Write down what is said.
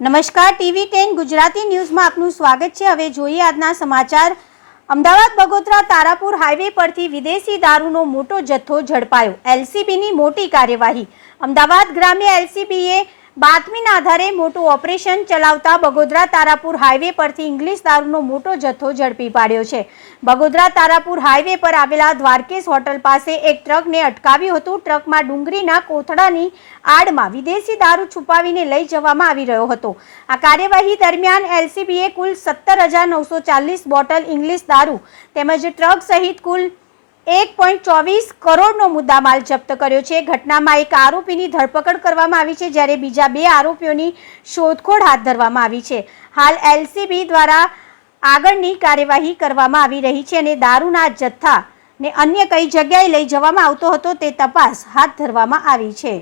નમસ્કાર, TV10 ગુજરાતી ન્યૂઝમાં આપનું સ્વાગત છે। હવે જોઈએ આજના સમાચાર। અમદાવાદ બગોદરા તારાપુર હાઈવે પરથી વિદેશી દારૂનો મોટો જથ્થો ઝડપાયો। LCBની મોટી કાર્યવાહી। અમદાવાદ ગ્રામ્ય LCBએ બાતમીના આધારે મોટું ઓપરેશન ચલાવતા બગોદરા તારાપુર હાઈવે પરથી ઇંગ્લિશ દારૂનો મોટો જથ્થો ઝડપી પાડ્યો છે। બગોદરા તારાપુર હાઈવે પર આવેલા દ્વારકેશ હોટલ પાસે એક ટ્રકને અટકાવ્યું હતું। ટ્રકમાં ડુંગળીના કોથળાની આડમાં વિદેશી દારૂ છુપાવીને લઈ જવામાં આવી રહ્યો હતો। આ કાર્યવાહી દરમિયાન LCBએ કુલ 17,940 બોટલ ઇંગ્લિશ દારૂ તેમજ ટ્રક સહિત કુલ 1.24 કરોડનો મુદ્દામાલ જપ્ત કર્યો છે। ઘટનામાં એક આરોપીની ધરપકડ કરવામાં આવી છે, જ્યારે બીજા 2 આરોપીઓની શોધખોળ હાથ ધરવામાં આવી છે। હાલ LCB દ્વારા આગળની કાર્યવાહી કરવામાં આવી રહી છે અને દારૂના જથ્થાને અન્ય કઈ જગ્યાએ લઈ જવામાં આવતો હતો તે તપાસ હાથ ધરવામાં આવી છે।